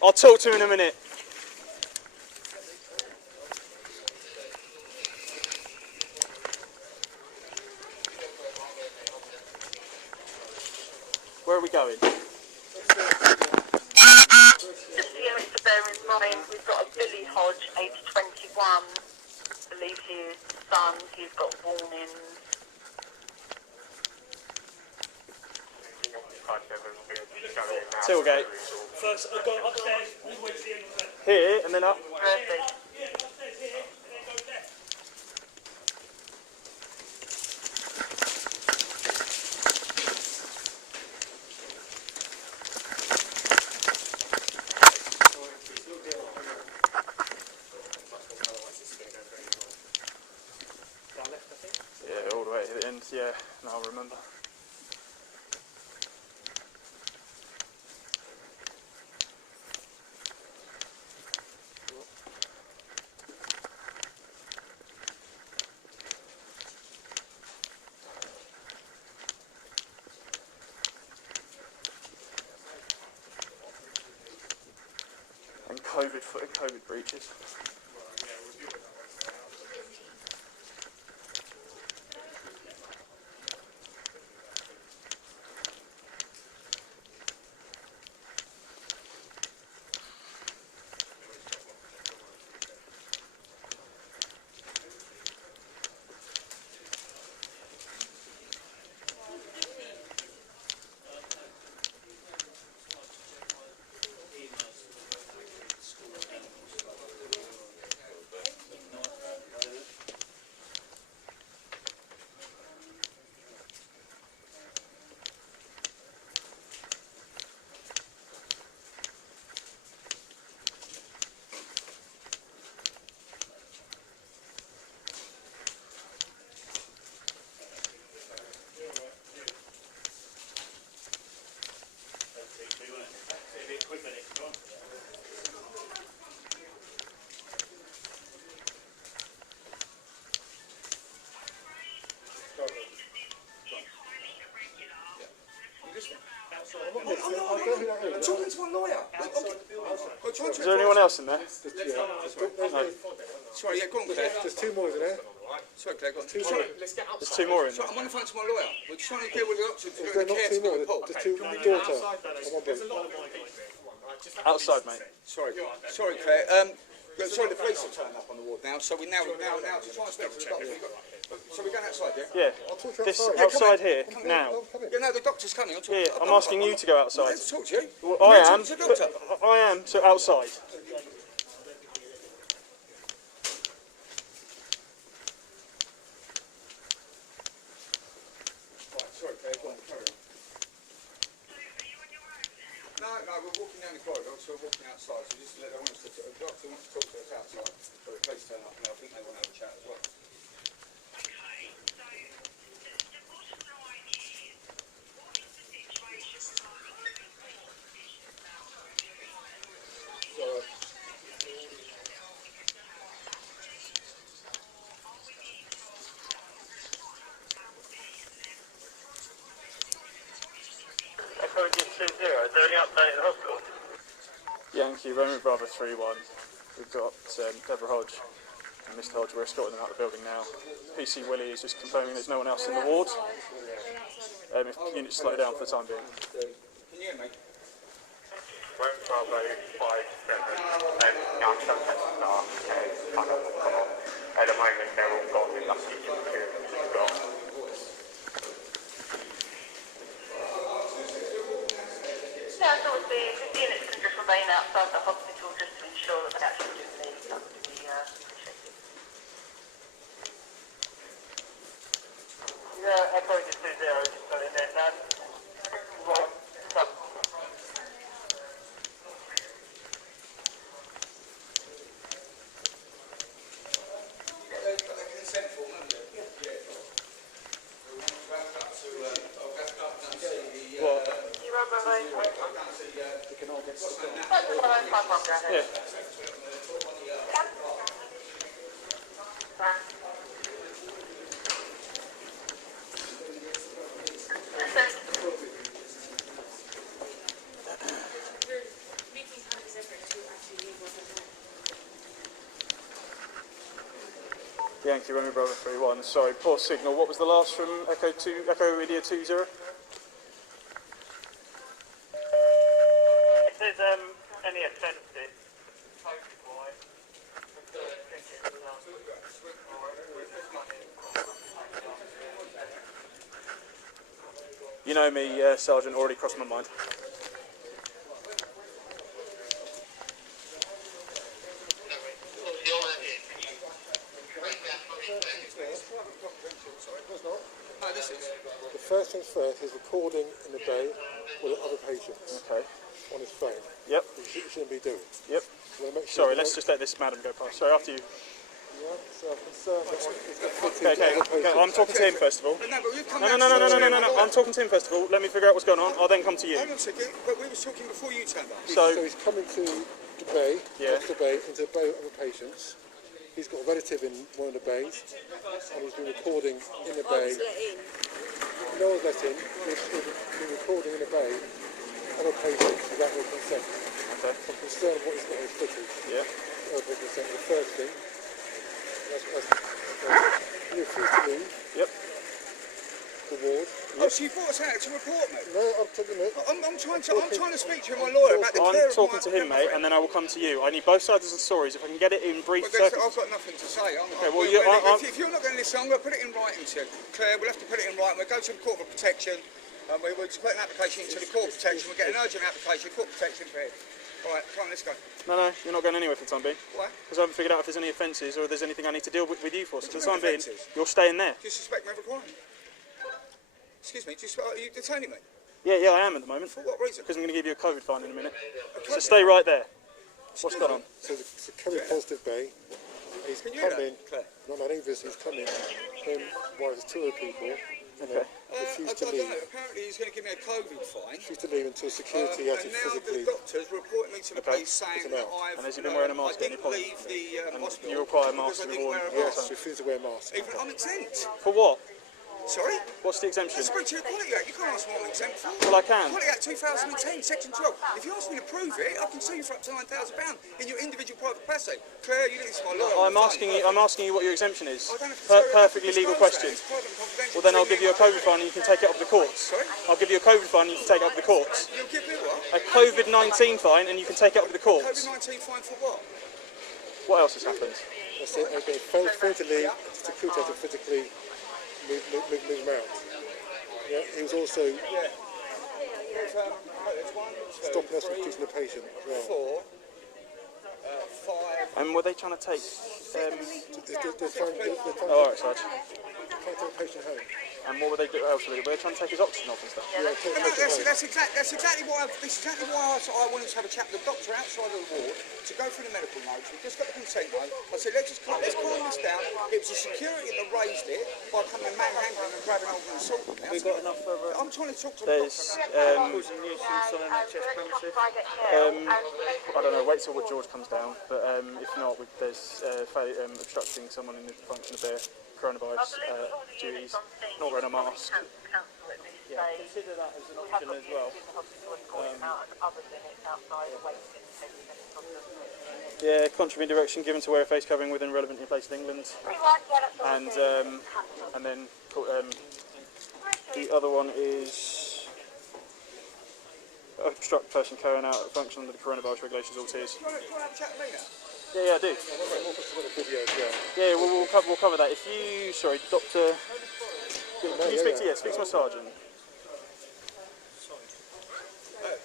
I'll talk to him in a minute. Where are we going? Just to bear in mind, we've got a Billy Hodge, age 21. I believe his son, he's got warnings. Tailgate. First, I've gone upstairs, all the way to the end of the bed. Here and then up. Perfect. Yeah, upstairs here, and then go left. Yeah, all the way to the end, yeah, now I remember. And COVID breaches. I'm talking to my lawyer. Is there anyone else in there? Sorry, yeah, go on, Claire. There's two more in there. Sorry, Claire, go on. There's two more in there. I'm on the phone to my lawyer. We're trying to deal with the options. Is there not two more? There's two, my daughter and one brother. Outside, mate. Sorry, Claire. Sorry, the police have turned up on the ward now, so we're now just trying to speak to the doctor. So we're going outside, yeah? Yeah. I'll talk to you This outside. outside here, now. Yeah, no, the doctor's coming. Yeah, I'm asking you to go outside. Let's talk to you. Well, I am. To the doctor. I am, so outside. Sorry, Claire, go on, carry on. No, we're walking down the corridor, so we're walking outside. So just let the doctor wants to talk to us outside. So the police turn up, and I think they want to have a chat as well. Is there any update in the hospital? Yankee, Roman Bravo 3-1. We've got Deborah Hodge and Mr. Hodge. We're escorting them out of the building now. PC Willie is just confirming there's no one else in the ward. If the units slow down for the time being. Can you hear me? Roman Bravo 5-7 and young subject staff kind of come on. At the moment they're all gone with lucky security as well. Yeah, so the units can just remain outside the hospital just to ensure that they actually do leave. That would be Yeah, Echo just 2-0, just put it in there. Right, stop. Yeah. meeting time is every Yankee Romeo Bravo 3-1. Sorry, poor signal. What was the last from Echo India 2-0? If there's any offences, You know me, Sergeant, already crossed my mind. No, this is. The first things first is recording in the bay with other patients Okay. on his phone. Yep. Which you shouldn't be doing. Yep. We'll make sure Sorry, let's just let this madam go past. Sorry, after you. Yeah, so I'm concerned that it's got Okay, I'm talking to him first of all. No, but we've come No, I'm talking to him first of all. Let me figure out what's going on. I'll then come to you. Hold on a second, but we were talking before you turned up. So So, he's coming to the bay, Yeah. off the bay, into the bay of other patients. He's got a relative in one of the bays, and he's been recording in the bay. No one's let in. He's been recording in the bay other patients without their consent. okay. I'm concerned what he's got on his footage. Yeah. Without their consent. The first thing. You refuse to leave Yep. the ward. Oh, so you brought us out to report me? No, I'm telling you. I'm trying to speak to my lawyer about the care I'm of talking my to him, mate, and then I will come to you. I need both sides of the stories. If I can get it in brief But I've seconds. got nothing to say. well, if you're not going to listen, I'm going to put it in writing to you. Claire, we'll have to put it in writing. We'll go to the Court of Protection, and we'll put an application into the Court of Protection. We'll get an urgent application, Court of Protection for it. All right, come on, let's go. No, you're not going anywhere for the time being. Why? Because I haven't figured out if there's any offences or if there's anything I need to deal with you for. So for the do you time mean being, offences? you're staying there. Disrespect me every crime. Excuse me, are you detaining me? Yeah, I am at the moment. For what reason? Because I'm going to give you a COVID fine in a minute. So stay right there. What's going on? So it's a COVID positive bay. He's Can you come hear in, that, Claire? not my neighbours, he's come in, him, while there's two other people, and Okay. I refused to don't leave. know. Apparently he's going to give me a COVID fine. Refused to leave until security has And it now physically. the doctors reporting me to the police saying It's that an out. I've... And has he been wearing a mask I at any didn't point? leave the hospital you require a because mask I to didn't warn- wear a Yes, mask. refused to wear a mask. Even I'm exempt. For what? Sorry? What's the exemption? Let's speak to the Quality Act. You can't ask me what I'm exempt for. Well, I can. Quality Act 2010, Section 12. If you ask me to prove it, I can sue you for up to £9,000 in your individual private capacity. Claire, you need to my lawyer. I'm asking you what your exemption is. I don't have to tell you, Perfectly legal question. It's private and confidential. Well, then I'll give you a COVID fine and you can take it up with the courts. Sorry? I'll give you a COVID fine and you can take it up with the courts. You'll give me what? A COVID-19 fine and you can take it up with the courts. COVID-19 fine for what? What else has happened? That's it, okay, failed to leave, security has to physically move him out. Yeah, he was also There's one, two, stopping us from three, treating the patient as well. 4, 5. And were they trying to take... They're trying Oh, alright, Sarge. to take the patient home. And what were they doing else? Were they trying to take his oxygen off and stuff? Yeah, take the No, patient home. that's exactly why I wanted to have a chat with the doctor outside of the ward to go through the medical notes. We've just got the consent note. I said, let's calm this down. It was the security that raised it by coming and manhandling and grabbing over and assaulting me. We've got enough further... I'm trying to talk to the There's... doctor. causing nuisance on NHS premises. I don't know, wait till George comes down. But if not, there's obstructing someone in the function of their coronavirus duties, not wearing a mask. Yeah, consider that as an option as well. Yeah, contrary direction given to wear a face covering within relevant place in England. And then the other one is obstruct person carrying out a function under the coronavirus regulations, all tiers. Do you want to have a chat with me now? Yeah, I do. Yeah, we'll cover that. If you, sorry, Doctor, can you speak to my sergeant?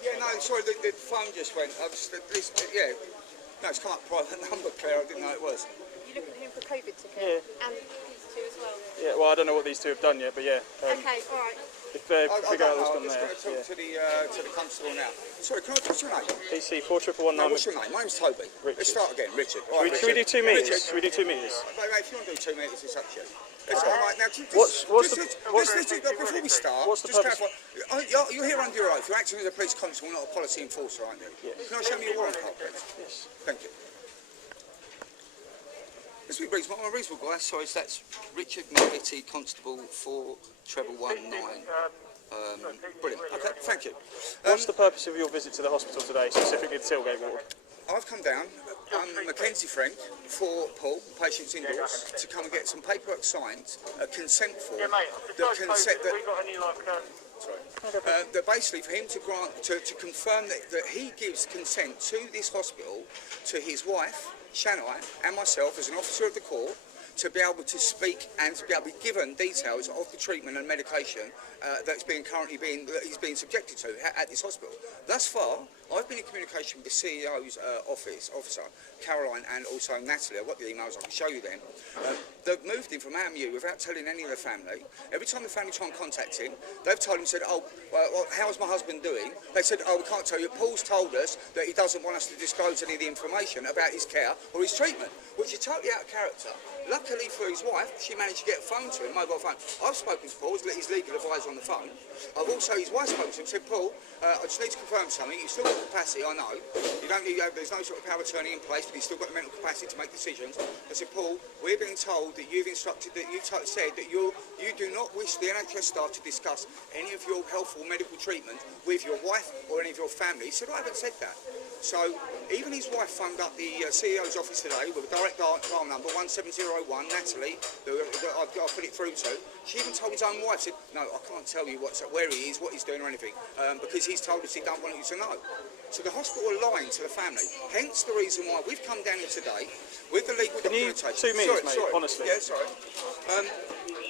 Yeah, no, sorry, the phone just went. No, it's come up private number, Claire. I didn't know it was. You looking at him for COVID ticket? Yeah. And these two as well? Yeah, well, I don't know what these two have done yet, but yeah. Okay, all right. If figure out what's I'm gone just there. going to talk to the constable now. Sorry, what's your name? PC 4119. No, what's your name? My name's Toby. Richard. Let's start again, Richard. Should we do 2 metres? Richard. Should we do 2 metres? Mate, if you want to do 2 metres, it's up to you. Let's go, right, now, before we start, what's the just purpose? clarify. You're here under your oath. You're acting as a police constable, not a policy enforcer, aren't you? Yes. Can I show me your warrant card, please? Yes. Thank you. Let's be reasonable. I'm a reasonable guy. Sorry, so that's Richard McVitty, Constable 419. Brilliant. Okay, thank you. What's the purpose of your visit to the hospital today, specifically the tailgate ward? I've come down I'm Mackenzie friend for Paul, patient's indoors, to come and get some paperwork signed, a consent form. Yeah, mate. That consent that. We got any like? That basically for him to grant to confirm that he gives consent to this hospital, to his wife Shania and myself as an officer of the court, to be able to speak and to be able to be given details of the treatment and medication that's he's being subjected to at this hospital. Thus far, I've been in communication with the CEO's officer, Caroline, and also Natalie. I've got the emails, I can show you them. They've moved him from AMU without telling any of the family. Every time the family try and contact him, they've told him, said, oh, well, how's my husband doing? They said, oh, we can't tell you. Paul's told us that he doesn't want us to disclose any of the information about his care or his treatment, which is totally out of character. Luckily for his wife, she managed to get a phone to him, mobile phone. I've spoken to Paul, his legal advisor on the phone. I've also, his wife spoken to him, said, Paul, I just need to confirm something. You've still got capacity, I know. You don't need, there's no sort of power of attorney in place, but you've still got the mental capacity to make decisions. I said, Paul, we're being told that you've instructed, that you said that you do not wish the NHS staff to discuss any of your health or medical treatment with your wife or any of your family. He said, I haven't said that. So even his wife phoned up the CEO's office today with a direct dial number 17001, Natalie, who I've put it through to. She even told his own wife, said, no, I can't tell you where he is, what he's doing or anything, because he's told us he don't want you to know. So the hospital are lying to the family. Hence the reason why we've come down here today with the legal documentation. 2 minutes, mate, honestly. Yeah, sorry.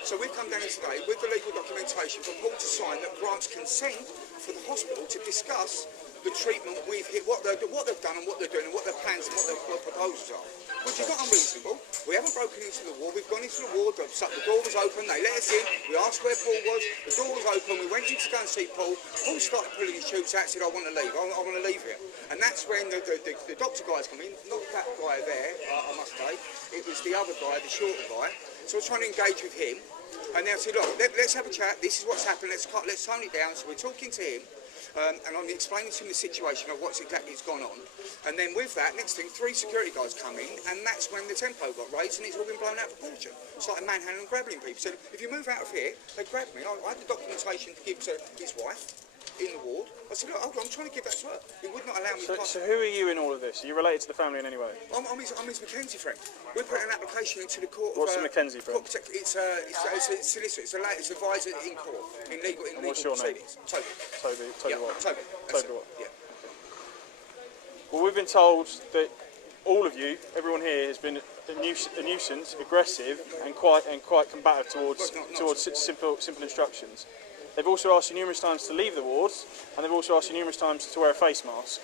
So we've come down here today with the legal documentation for Paul to sign that grants consent for the hospital to discuss the treatment we've hit, what they've done and what they're doing and what their plans and what their proposals are, which is not unreasonable. We haven't broken into the ward, we've gone into the ward, the door was open, they let us in, we asked where Paul was, the door was open, we went in to go and see Paul. Paul started pulling his tubes out and said, I want to leave, I want to leave here. And that's when the doctor guys come in, not that guy there, I must say, it was the other guy, the shorter guy. So I was trying to engage with him, and they said, look, let's have a chat, this is what's happened, let's tone it down. So we're talking to him, and I'm explaining to him the situation of what's exactly gone on. And then with that, next thing, 3 security guards come in, and that's when the tempo got raised and it's all been blown out of proportion. Started manhandling and grabbing people. So if you move out of here, they grabbed me. I had the documentation to give to his wife in the ward. I said, look, hold on, I'm trying to give that to her. He would not allow me to So who are you in all of this? Are you related to the family in any way? I'm his Mackenzie friend. We're putting an application into the court. What's a Mackenzie friend? It's a solicitor. It's an advisor in court, in legal what's your name? proceedings. Toby. Toby what? Toby. Toby what? Yeah. Well, we've been told that all of you, everyone here, has been a nuisance, aggressive, and quite combative towards simple instructions. They've also asked you numerous times to leave the wards, and they've also asked you numerous times to wear a face mask.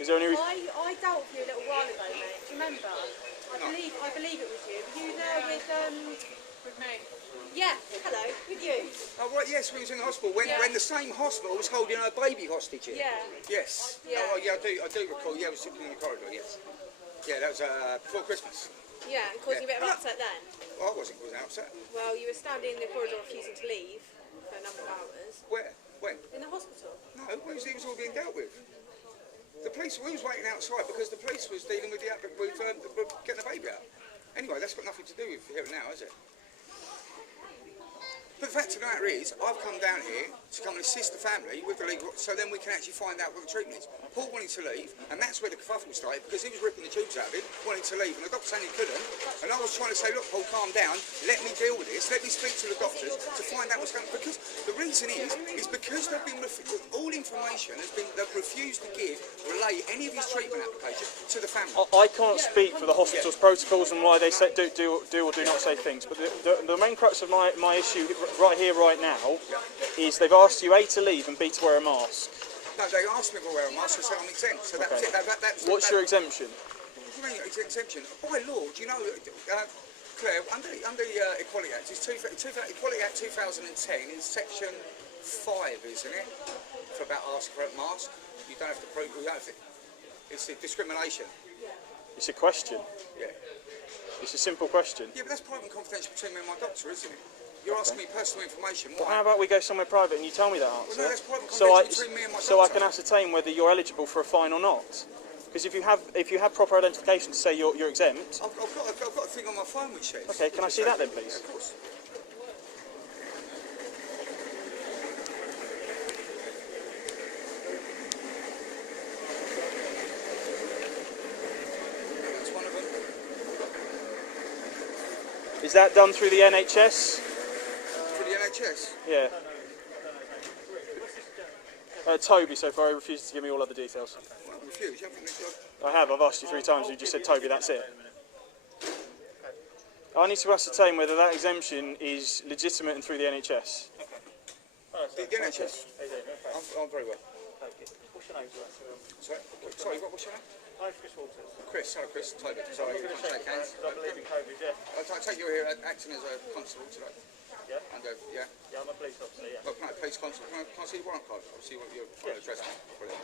Is there any reason? I dealt with you a little while ago, mate. Do you remember? I believe it was you. Were you there with me? Yeah, hello, with you. Oh, right, yes, we was in the hospital. When the same hospital was holding her baby hostage here. Yeah. Yes. Yeah. Oh, yeah, I do recall. Yeah, I was sitting in the corridor, yes. Yeah, that was before Christmas. Yeah, and causing a bit of upset then? Well, I wasn't causing upset. Well, you were standing in the corridor refusing to leave for a number of hours. Where? When? In the hospital. No, it was all being dealt with. The police, we was waiting outside because the police was dealing with getting the baby out. Anyway, that's got nothing to do with here and now, has it? But the fact of the matter is, I've come down here to come and assist the family with the legal, so then we can actually find out what the treatment is. Paul wanted to leave, and that's where the kerfuffle started, because he was ripping the tubes out of him, wanting to leave, and the doctor saying he couldn't. And I was trying to say, look, Paul, calm down, let me deal with this, let me speak to the doctors to find out what's going on. Because the reason is because they've been, all information has been, they've refused to relay any of his treatment application to the family. I can't speak for the hospital's protocols and why they say, do or do not say things, but the main crux of my issue right here, right now, is they've asked you A, to leave, and B, to wear a mask. No, they asked me to wear a mask, so I'm exempt. So that's it. What's your exemption? What do you mean exemption? By law, do you know, Claire, under the Equality Act, it's Equality Act 2010 in section 5, isn't it? For about asking for a mask. You don't have to prove, it's a discrimination. It's a question. Yeah. It's a simple question. Yeah, but that's private and confidential between me and my doctor, isn't it? You're asking me personal information. Well, how about we go somewhere private and you tell me that answer? Well, no, that's private and confidential between me and my doctor. So I can ascertain whether you're eligible for a fine or not. Because if you have proper identification to say you're exempt. I've got a thing on my phone which says. Okay, can I see that then, please? Yeah, of course. Is that done through the NHS? For the NHS? Yeah. Toby so far, he refuses to give me all other details. Well, I'm confused. You haven't got I have, I've asked you 3 times, you just said Toby, that's it. I need to ascertain whether that exemption is legitimate and through the NHS. the NHS. I'm very well. What's your name, sir? Sorry, what's your name? I'm Chris Walters. Chris, hello Chris. Toby. Sorry, you can't shake hands. I believe in COVID, yeah. I take you here acting as a constable today. Yeah? And, yeah. Yeah, I'm a police officer, yeah. Well, police constable. Can I see your warrant card? I'll see what your address is. Brilliant.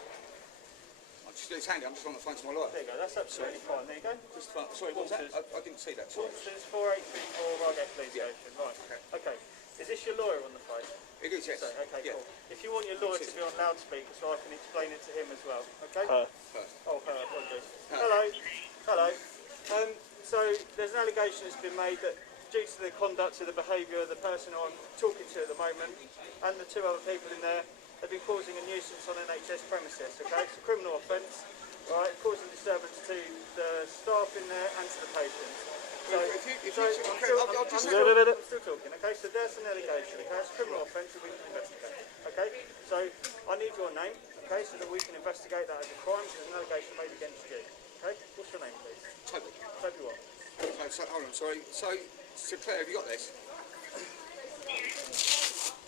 It's handy, I'm just on the phone to my lawyer. There you go, that's absolutely fine. There you go. Just sorry, what was that? I didn't see that. Sorry. Walters 4834 Reigate Police Station. Right. Okay. Is this your lawyer on the phone? It is, yes. Okay, Yeah. cool. If you want your lawyer to be on loudspeaker so I can explain it to him as well, okay? First. Oh, apologies. Hello. Hello. So there's an allegation that's been made that due to the conduct of the behaviour of the person I'm talking to at the moment and the 2 other people in there have been causing a nuisance on NHS premises, okay? It's a criminal offence, right, causing disturbance to the staff in there and to the patients. So, I'm still talking, okay? So there's an allegation, okay? It's a criminal offence that we can investigate, okay? So I need your name, okay, so that we can investigate that as a crime because an allegation made against you, okay? What's your name, please? Toby. Toby what? Hold on, sorry. So Claire, have you got this?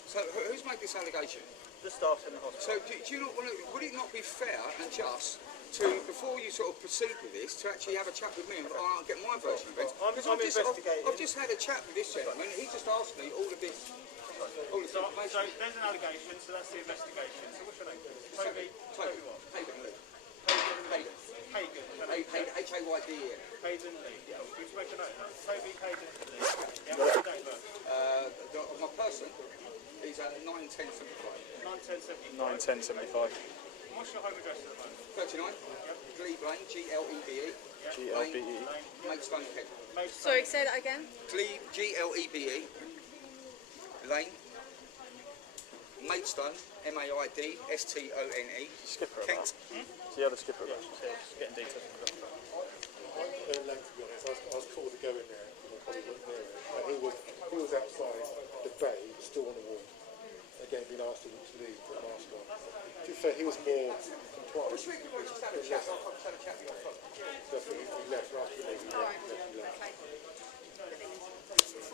So who's made this allegation? The staff in the hospital. So do you not want to, would it not be fair and just to, before you sort of proceed with this, to actually have a chat with me and I'll get my version of it? I'm investigating. I've just had a chat with this gentleman, he just asked me all of this So information. there's an allegation, so that's the investigation. So what's your name? Toby what? Hayden Lee. Hayden. H-A-Y-D-E-N. Hayden Lee. Yeah, you make a note of that. Toby Hayden Lee. Yeah, what's your date of birth? My person is 9-10-75. 9-10-75. 9-10-75. What's your home address at the moment? 39. Glebe Lane, G-L-E-B-E. G-L-B-E. Maidstone, Kent. Sorry, say that again. Glebe, G-L-E-B-E. Lane. Maidstone, M-A-I-D-S-T-O-N-E. Skipper Kent. about. See how the skipper about. Just getting details. Very late, to be honest. I was called to go in there, and I probably wasn't near it. And he was outside the bay, still on the wall. Again, being asked to leave, put a mask on. To be fair, he was more compliant. Definitely, he left after the leave.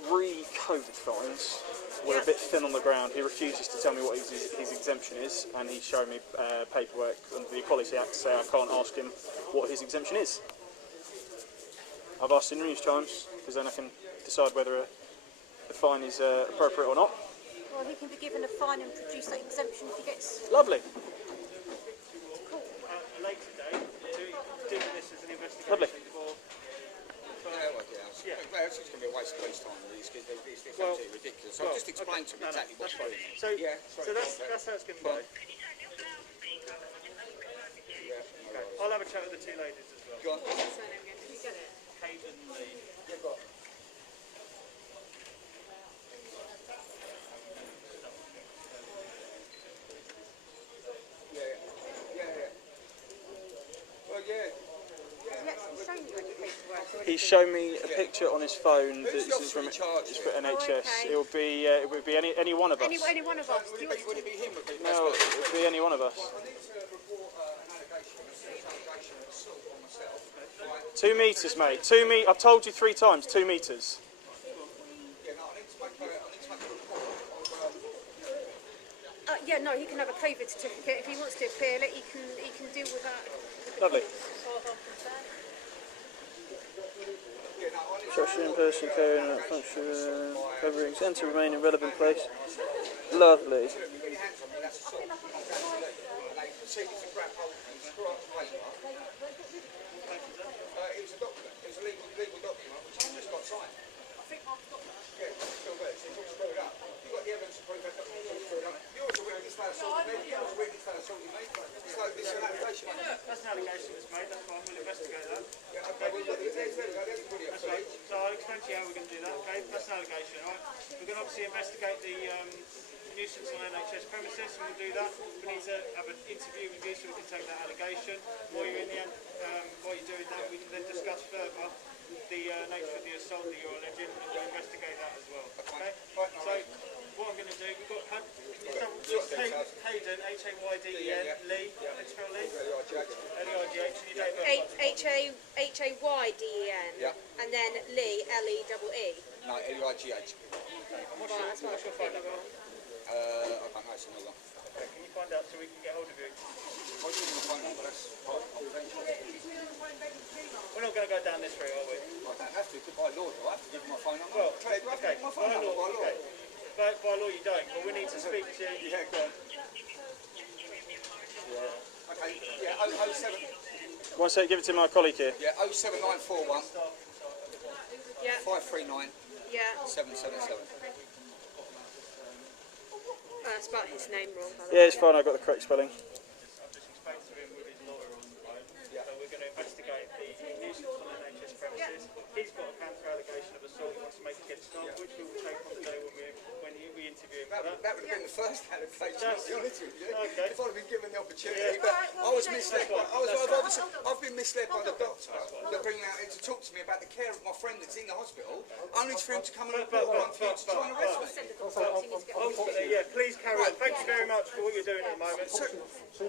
Re-COVID fines were a bit thin on the ground. He refuses to tell me what his exemption is, and he's shown me paperwork under the Equality Act to say I can't ask him what his exemption is. I've asked him numerous times, because then I can decide whether the fine is appropriate or not. Well, he can be given a fine and produce that exemption if he gets... Lovely. Cool. Later date, do this as an investigation. Lovely. Yeah, it's just going to be a waste of police time. It's absolutely ridiculous. So just explain to me exactly what's going on. So that's how it's going to go. I'll have a chat with the 2 ladies as well. Go on. Hayden Lee. Well, yeah. He's shown me a picture on his phone that Who's the is from officer in charge? it's for NHS. okay. It would be any one of us. Any one of us. Do you want Would it be him? No, it would be any one of us. I need to report an allegation of assault on myself. 2 metres, mate. 2 meters. I've told you 3 times. 2 metres. Yeah, no, I need to make a report of... yeah, no, he can have a COVID certificate. If he wants to appeal it, he can deal with that. Lovely. Instruction in person carrying out function covering and to remain in relevant place. Lovely. It was a document. It was a legal document which I've just got signed. I think I've got that. Yeah, it's still there. So it's all screwed up. You've got the evidence to prove that document's all screwed up. You're a witness that assaulted me. You're a witness that assaulted me. So this is an allegation. That's an allegation that's made. That's fine. We'll investigate that. Yeah, okay, well, there's brilliant. That's right. So I'll explain to you how we're going to do that. Okay, that's an allegation. All right. We're going to obviously investigate the nuisance on NHS premises, and we'll do that. We need to have an interview with you so we can take that allegation. While you're in the end, while you're doing that, we can then discuss further the nature of the assault that you're alleging, and we'll investigate that as well. Okay? Right, so what I'm going to do, we've got Hayden, Hayden, Lee, let's spell Lee. L-E-I-G-H, and your date of birth. Hayden. Yeah. And then Lee, L-E-E-E. No, L-E-I-G-H. What's your phone number? I don't know, it's another. Okay, can you find out so we can get hold of you? I'll give you my phone number, that's confidential. We're not going to go down this route, are we? I don't have to, because by law, do I have to give you my phone number? Well, Do I have to okay, give you my phone number by law? okay. By law you don't, but we need to speak to you. Yeah, go on. Okay, yeah, 07. One sec, give it to my colleague here. Yeah, 07941 Yeah. 539 Yeah. 777. Spelled his name wrong. by the Yeah, way. it's fine, I got the correct spelling. I've just explained to him with his lawyer on the phone. So we're going to investigate the nuisance on the NHS premises. He's got a counter allegation of assault he wants to make against staff, which we will take on the day when we interview him for that. That would have been the first allegation, to be honest with you. Okay. If I'd have been given the opportunity. But I was misled. I've been misled by the doctor that bringing out to talk to me about the care of my friend that's in the hospital, only for him to come and report one for you to try and arrest me. Ultimately, yeah, please carry on. Thank you very much for what you're doing at the moment. 2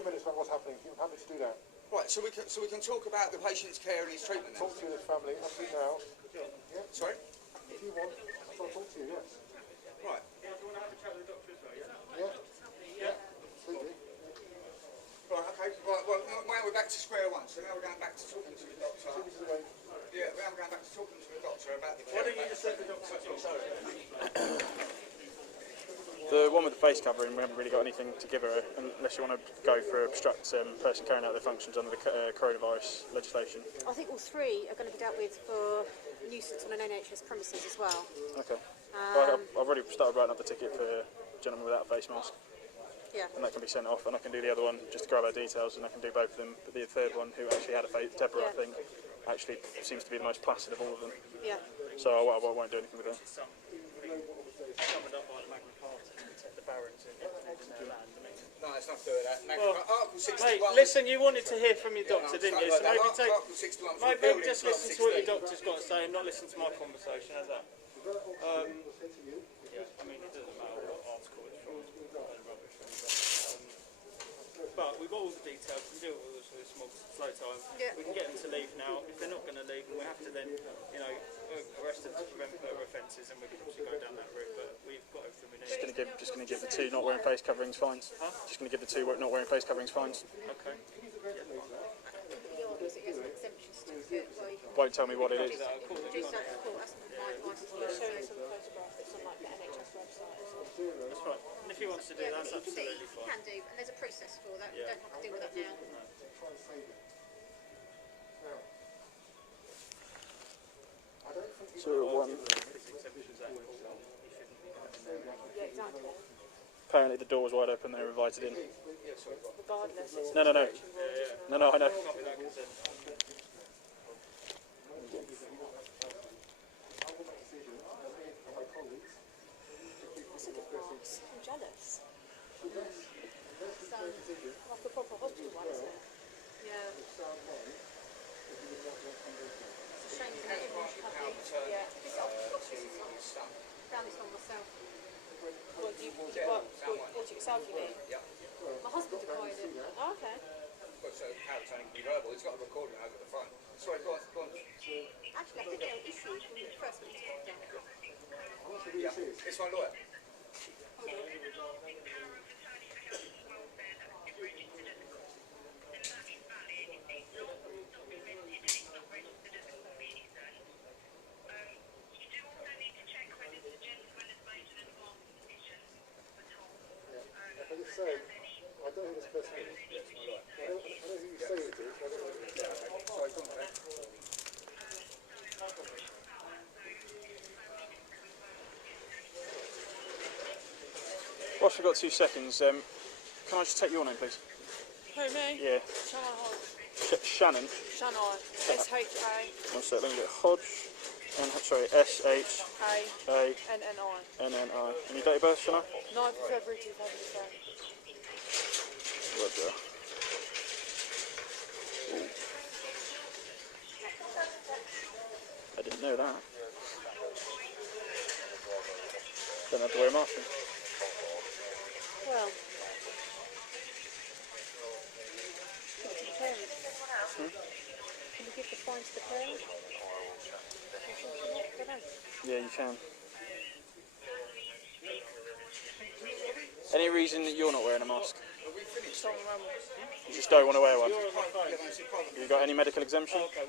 minutes about what's happening. I'm happy to do that. Right, so we can talk about the patient's care and his treatment then. Talk to his family, absolutely now. Yeah. Sorry? If you want, I'll talk to you, yes. Right. Yeah, do you want to have a chat with the doctor as well, yeah? Yeah. Absolutely. Right, okay. Right, well, now we're back to square one. So now we're going back to talking to the doctor. Yeah, now we're going back to talking to the doctor about the Why care. don't you just let the doctor talk? The one with the face covering, we haven't really got anything to give her unless you want to go for obstruct person carrying out their functions under the coronavirus legislation. I think all three are going to be dealt with for nuisance on an NHS premises as well. Okay. I've already started writing up the ticket for a gentleman without a face mask. Yeah. And that can be sent off, and I can do the other one just to grab our details, and I can do both of them. But the third one, who actually had a face, Deborah, I think, actually seems to be the most placid of all of them. Yeah. So I won't do anything with her. Summoned up by MAGNA CARTA to protect the barons in their land. No, it's not doing that. Article 61. Mate, listen, you wanted to hear from your doctor, didn't you? So maybe Article 61. maybe just listen to what your doctor's got to say and not listen to my conversation. How's that? Yeah, I mean, it doesn't matter what article it's from. But we've got all the details. We can deal with all this small slow time. Yeah. We can get them to leave now. If they're not going to leave, we have to then, arrest them to prevent further offences, and we can also go down that route. But we've got everything we need. Just going to give the two not wearing face coverings fines. Huh? Just going to give the two not wearing face coverings fines. Okay. Won't tell me what it is. That's fine. And if he wants to do that, that's absolutely fine. Can do, and there's a process for that. You don't have to deal with that now. So one. Yeah, exactly. Apparently the door was wide open. They were invited in. Regardless, it's No, I know. That's a good box. I'm jealous. Like a proper hospital one, isn't it? Yeah. It's a shame that everyone should have these. Yeah. Found this one myself. What do you bought it yourself, you mean? Yeah. My husband acquired it. Oh, okay. But so how it's only be verbal, it's got a recording over the phone. Sorry, go on. Actually, I think there were issues when we first went to lockdown. Yeah, it's my lawyer. So, I don't know who this person is. I know who you say it is. I don't know who it is. Sorry, go on, mate. Whilst we've got 2 seconds, can I just take your name, please? Who, me? Yeah. Shannon. Shannon. S-H-A. One sec, let me get Hodge. S-H-A-N-N-I. N-N-I. And your date of birth, Shannon? 9th of February 2010. Roger. I didn't Didn't know that. Don't have to wear a mask. Well. Give it to the parents. Can you give the fine to the parents? I don't know. Yeah, you can. Any reason that you're not wearing a mask? You just don't want to wear one? You got any medical exemption? Okay.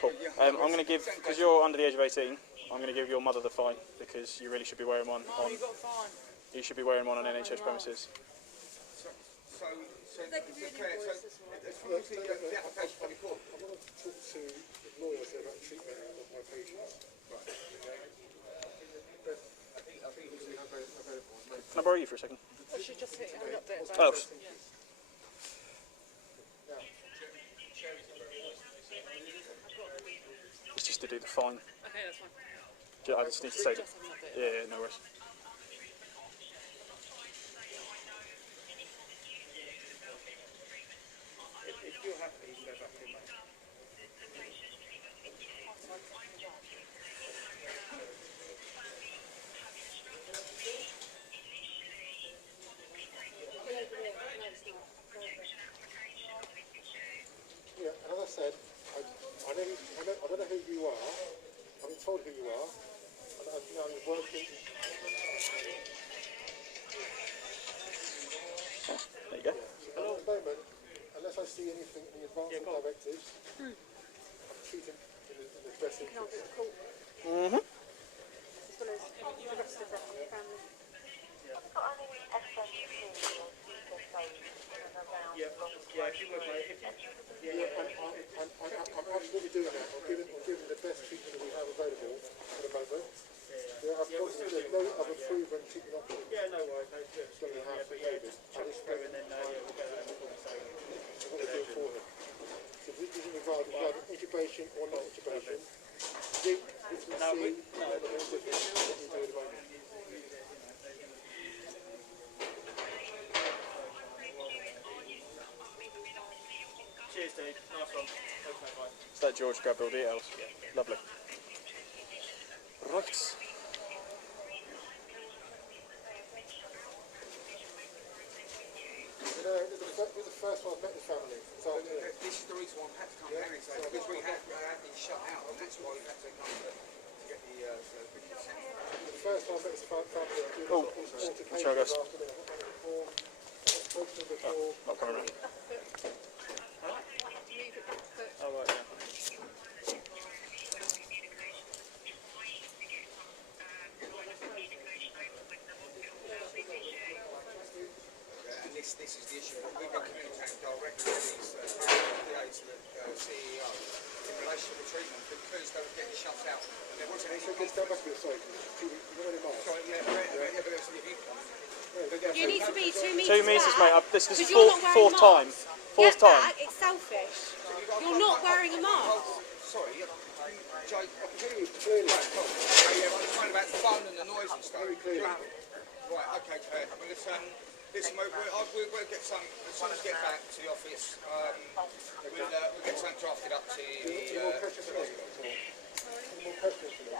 Cool. I'm going to give, because you're under the age of 18, I'm going to give your mother the fine, because you really should be wearing one on... You should be wearing one on NHS premises. So the application for the court. I want to talk to lawyers about treatment of my patients. Right. Can I borrow you for a second? I should just hit a bit Oh. It's just to do the fine. Okay, that's fine. I just need to say that. Yeah, no worries. If you're happy, you can go back in, mate. Yeah, and as I said, I don't know who you are. I've been told who you are. And you're working. There you go. So at the moment, unless I see anything in the advancing directives, I'm treating in the best Can I interest. get a call? Mm-hmm. As well as the rest of the family. Yeah, if you would, mate. I'm absolutely doing that. I'm giving the best treatment that we have available at the moment. Yeah, I've got there's no other proven treatment option. Yeah, no worries, mate. Good. It's going to have But yeah, just check it through and then we'll get that in the conversation. I'm going to do it for him. So this isn't regarding intubation or not intubation. This will see the difference what you do at the moment. Cheers, Steve. Nice one. Okay, bye. Is that George grabbed all details? Yeah. Lovely. Right. You're the first one I've met the family. So This is the reason why I've had to come down here today, because we had been shut out, and that's why we had to come to get the consent. the first time I met the family, I did altercation sorry, guys. after them. I've spoken to them before. Not coming around. Oh, right, yeah. And this is the issue. We've been communicating directly with these PA to the CEO in relation to the treatment because they were getting shut out. And there wasn't any... So just go back to the site. You're very much. Sorry, yeah, but there was a review point. You need to be 2 metres 2 metres, back, mate. This is because you're not wearing fourth time. masks. Fourth Get time. back, it's selfish. You're not wearing a mask. Sorry, Jake, I can hear you clearly. Yeah, I'm trying about the phone and the noise and stuff. Very clearly. Right, okay, Claire. I mean, listen, we'll get some, as soon as we get back to the office, we'll get something drafted up to the... More questions for me? More questions for me?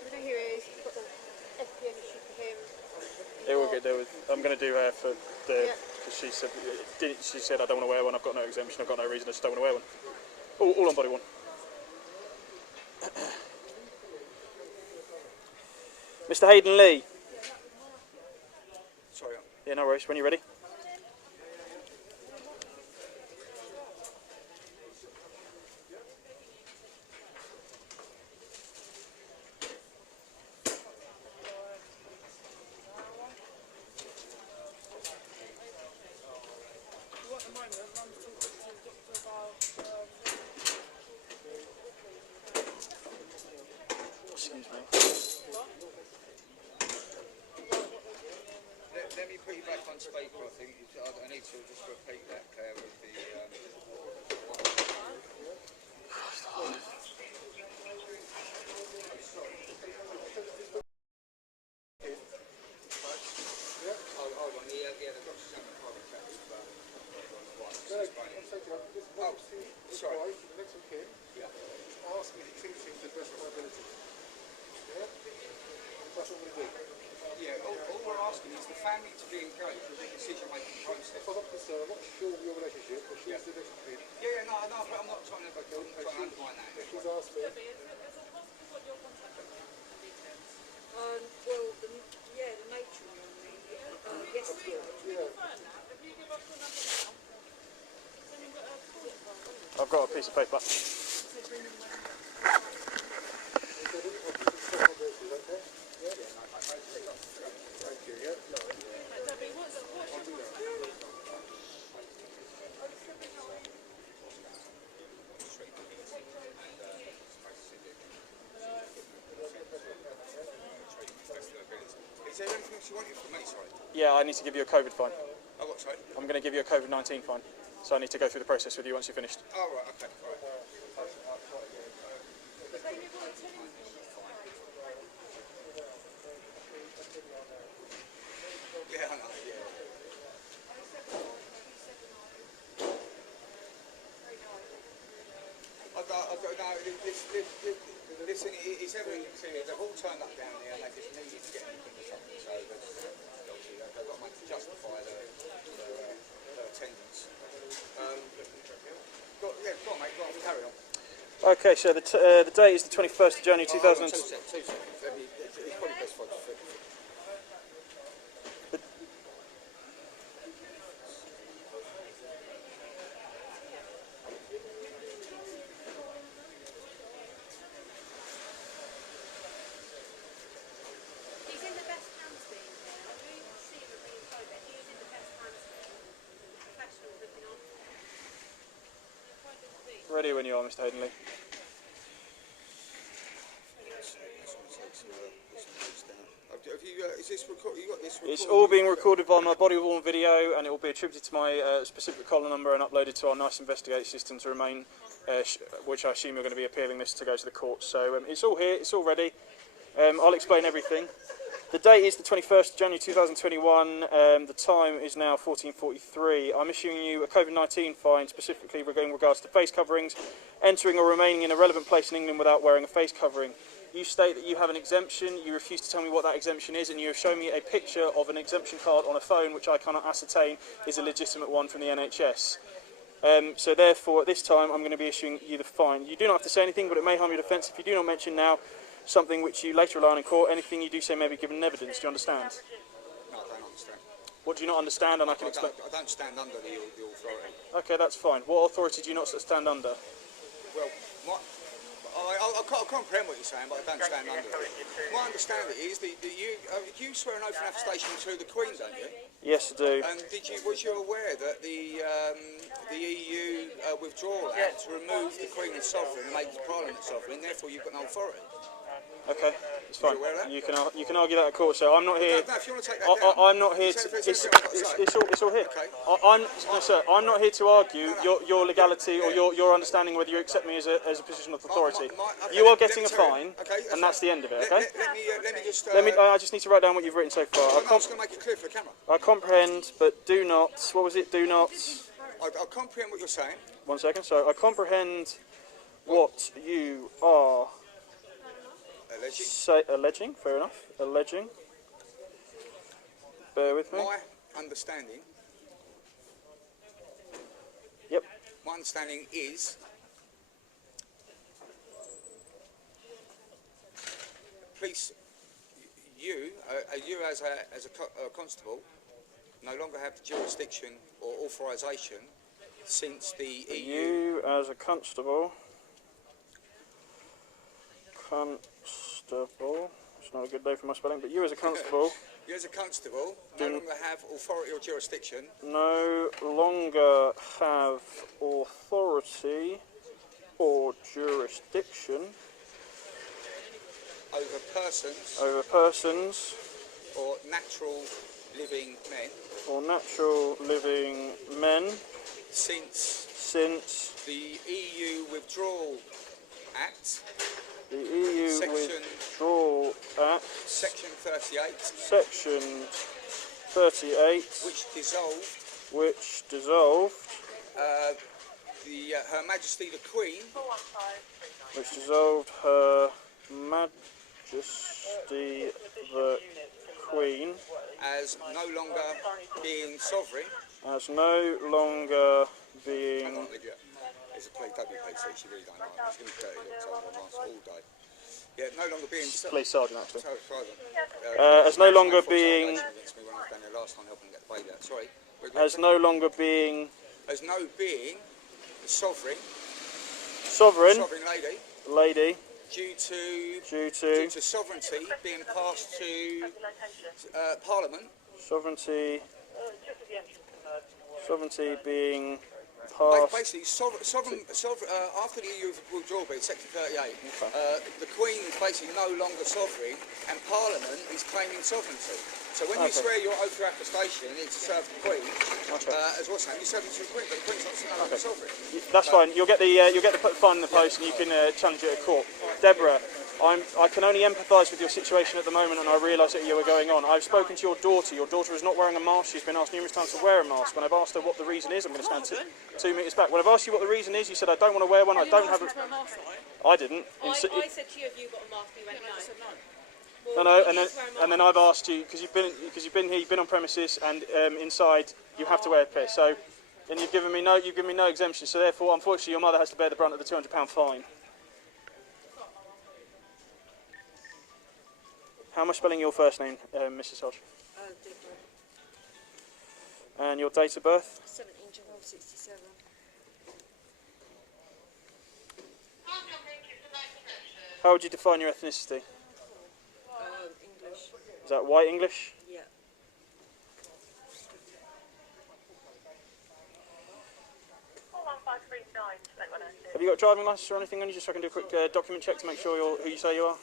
We know who he is. We've got the FPN issue for him. Yeah, we'll get there with. I'm going to do her for the. Because she said I don't want to wear one. I've got no exemption. I've got no reason. I just don't want to wear one. All on body one. Mr. Hayden Lee. Sorry. Yeah, no worries. When you're ready. Excuse me. Let me put you back on speaker, I think. I need to just repeat that, Claire, with the... Hold on, yeah, the doctor's having a private chat. is the family to be engaged with the decision-making process. Well, officer, I'm not sure of your relationship, but she's the victim. Yeah, no, but I'm not trying to undermine that. She's asked me. Well, the matron on me yesterday. Yeah. I've got a piece of paper. Thank you, yeah. Is there anything else you wanted from me, sorry? Yeah, I need to give you a COVID fine. Oh, what, sorry? I'm going to give you a COVID-19 fine. So I need to go through the process with you once you're finished. Oh, right, okay, all right. Yeah, I know, yeah. Listen, it's evident to me, they've all turned up down here and they just needed to get anything or something, so obviously they've got money to justify their attendance. Go on mate, go on, carry on. Okay, so the date is the 21st of January 2000. 2 seconds. It's probably best for us to He's in the best hands being here. I really see him being COVID. He is in the best hands being. Professional looking on. Ready when you are, Mr. Haydenley. Is this you got this It's all being recorded by my body-worn video, and it will be attributed to my specific collar number and uploaded to our NICE Investigate system to remain, which I assume you're going to be appealing this to go to the court. So it's all here, it's all ready. I'll explain everything. The date is the 21st of January 2021. The time is now 14:43. I'm issuing you a COVID-19 fine, specifically in regards to face coverings, entering or remaining in a relevant place in England without wearing a face covering. You state that you have an exemption. You refuse to tell me what that exemption is, and you have shown me a picture of an exemption card on a phone, which I cannot ascertain is a legitimate one from the NHS. So therefore, at this time, I'm going to be issuing you the fine. You do not have to say anything, but it may harm your defence if you do not mention now something which you later rely on in court. Anything you do say may be given evidence. Do you understand? No, I don't understand. What do you not understand? And I can explain. I don't stand under the authority. Okay, that's fine. What authority do you not stand under? Well, I can't comprehend what you're saying, but I don't stand under it. My understanding is that you swear an oath and attestation to the Queen, don't you? Yes, I do. And was you aware that the EU Withdrawal Act removed the Queen as sovereign and made the Parliament sovereign, therefore you've got no authority? Okay, it's fine. You aware of that? You can argue that at court. So I'm not here. No, if you want to take that down. I'm not here to. It's all here. Okay. No, sir. I'm not here to argue your legality or your understanding whether you accept me as a position of authority. You are getting a fine, and that's the end of it. Okay. Let me just. I just need to write down what you've written so far. I'm just going to make it clear for the camera. I comprehend, but do not. What was it? Do not. I comprehend what you're saying. 1 second. So I comprehend what you are. Alleging, fair enough. Alleging. Bear with me. My understanding. Yep. My understanding is. Police, you as a constable, no longer have the jurisdiction or authorisation since the EU. You as a constable. It's not a good day for my spelling, but you as a constable. You as a constable no longer have authority or jurisdiction. No longer have authority or jurisdiction over persons or natural living men since the EU Withdrawal Act. The EU Withdrawal Act, Section 38, which dissolved Her Majesty the Queen, which dissolved Her Majesty the Queen as no longer being sovereign. As no longer being... It's a play WPC, she really don't like it. It's going to be 30 looks on mask all day. Yeah, no longer being... Police sergeant, actually. As no longer being... As no longer being... As no being sovereign... Sovereign lady... Lady... Due to sovereignty being passed to Parliament. Sovereignty being passed. Basically, after the EU withdrawal bill, Section 38, the Queen is basically no longer sovereign, and Parliament is claiming sovereignty. So when you swear your oath of attestation, it's to serve the Queen. As well, Sam, you serve it to the Queen, but the Queen's not no longer sovereign. That's fine. You'll get the fine in the post, and you can challenge it at court. Deborah, I can only empathise with your situation at the moment, and I realise that you were going on. I've spoken to your daughter. Your daughter is not wearing a mask. She's been asked numerous times to wear a mask. When I've asked her what the reason is, I'm going to stand 2 metres back. When I've asked you what the reason is, you said I don't want to wear one. I don't have. I didn't. I said to you, have you got a mask? You went no. I said no. No, and then I've asked you because you've been here, you've been on premises, and inside you have to wear a piss. So, and you've given me no exemption. So therefore, unfortunately, your mother has to bear the brunt of the £200 fine. How am I spelling your first name, Mrs. Hodge? And your date of birth? 17/12/67. How would you define your ethnicity? English. Is that white English? Yeah. Have you got a driving licence or anything on you, just so I can do a quick document check to make sure you're who you say you are?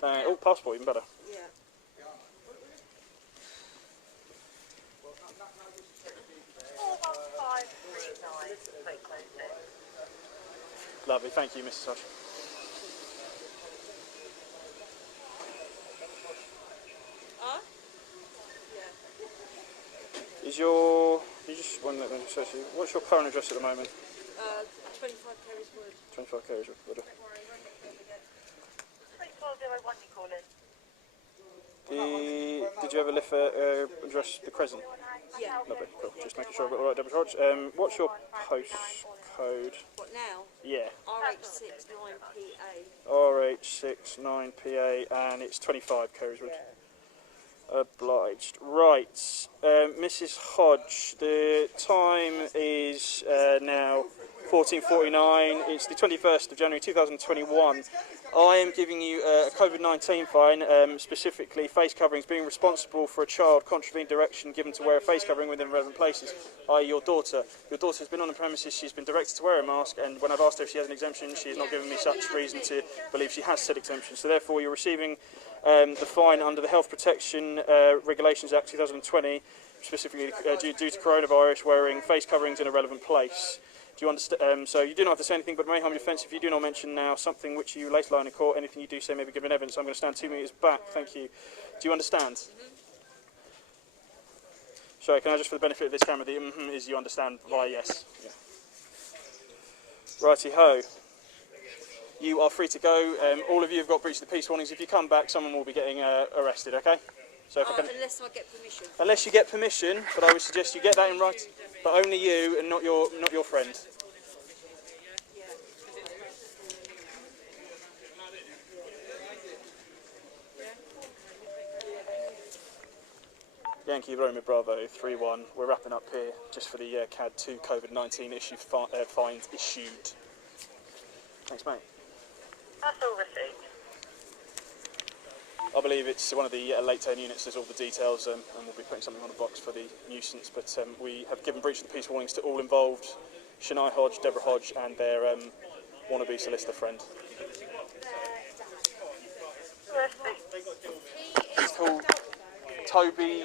Oh, passport, even better. Yeah. Lovely, thank you, Mrs. Hodge. Yeah. Is your... You just one let me just search you. What's your current address at the moment? 25 Carries Wood. 25 Carries Wood. Did you ever live address the Crescent? Yeah. Lovely, cool. Just making sure I've got the right Deborah Hodge. What's your postcode? What now? Yeah. RH69PA. RH69PA, and it's 25 Carries Wood. Obliged. Right, Mrs. Hodge, the time is now 14:49. It's the 21st of January 2021. I am giving you a COVID-19 fine, specifically face coverings, being responsible for a child contravened direction given to wear a face covering within relevant places, i.e. your daughter. Your daughter has been on the premises, she's been directed to wear a mask, and when I've asked her if she has an exemption, she has not given me such reason to believe she has said exemption. So therefore you're receiving the fine under the Health Protection Regulations Act 2020, specifically due to coronavirus, wearing face coverings in a relevant place. Do you understand? So you do not have to say anything, but may harm your offence if you do not mention now something which you later lie in court. Anything you do say may be given evidence. I'm going to stand 2 metres back. Thank you. Do you understand? Sorry, can I just, for the benefit of this camera, the is you understand via yes. Yeah. Righty ho. You are free to go. All of you have got breach of the peace warnings. If you come back, someone will be getting arrested. Okay? So if I can, unless I get permission. unless you get permission, but I would suggest you get that in writing. But only you and not your friend. Yankee Romeo Bravo 3-1. We're wrapping up here just for the CAD 2 COVID-19 issue fines issued. Thanks, mate. That's all received. I believe it's one of the late turn units. There's all the details, and we'll be putting something on the box for the nuisance. But we have given breach of the peace warnings to all involved: Shania Hodge, Deborah Hodge, and their wannabe solicitor friend. It's called Toby.